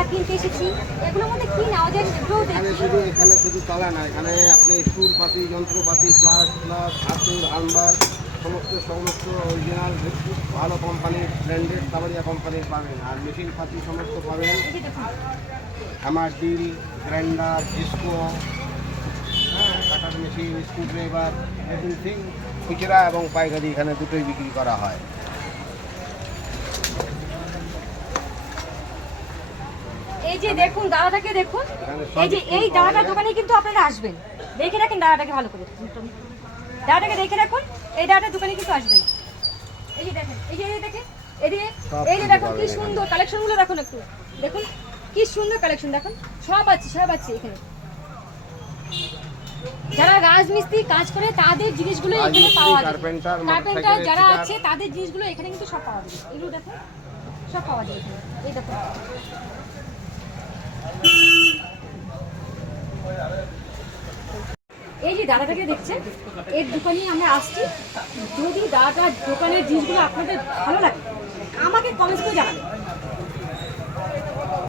তালা কিনতে এসেছি, এগুলোর মধ্যে কি নেওয়া যায় এগুলোও দেখি। এখানে শুধু তালা না, এখানে আপনি টুলপাতি, যন্ত্রপাতি, প্লাস হাতুড়, হামবার, সমস্ত অরিজিনাল ভালো কোম্পানির, ব্র্যান্ডেড সাবারিয়া কোম্পানির পাবেন। আর মেশিন পাতি সমস্ত পাবেন, এই যে দেখুন, হ্যামার ডিল, গ্রাইন্ডার, ডিস্কো, হ্যাঁ, কাটার মেশিন, স্ক্রুড্রাইভার, এভরিথিং খুচরা এবং পাইকারি এখানে দুটোই বিক্রি করা হয়। এই যে দেখুন দাদাটাকে দেখুন, এই যে এই দাদাটার দোকানে কিন্তু আপনারা আসবেন, দেখে রাখেন দাদাটাকে ভালো করে, দাদাটাকে দেখে রাখুন, এই দাদাটার দোকানে কিন্তু আসবেন। এই যে দেখেন, এই যে দেখেন, এদিকে এই যে দেখুন কি সুন্দর কালেকশনগুলো দেখুন, একটু দেখুন কি সুন্দর কালেকশন দেখুন, সব আছে এখানে। যারা রাজমিস্ত্রি কাজ করে তাদের জিনিসগুলো এখানে পাওয়া যায়, কার্পেন্টার যারা আছে তাদের জিনিসগুলো এখানে কিন্তু সব পাওয়া যায়। এগুলো দেখুন সব পাওয়া যায় এখানে, এই দেখুন। এই যে দাদাটাকে দেখছেন, এর দোকানে আমরা আসছি। যদি দাদাটার দোকানের জিনিসগুলো আপনাদের ভালো লাগে আমাকে কমেন্ট করে জানাবেন।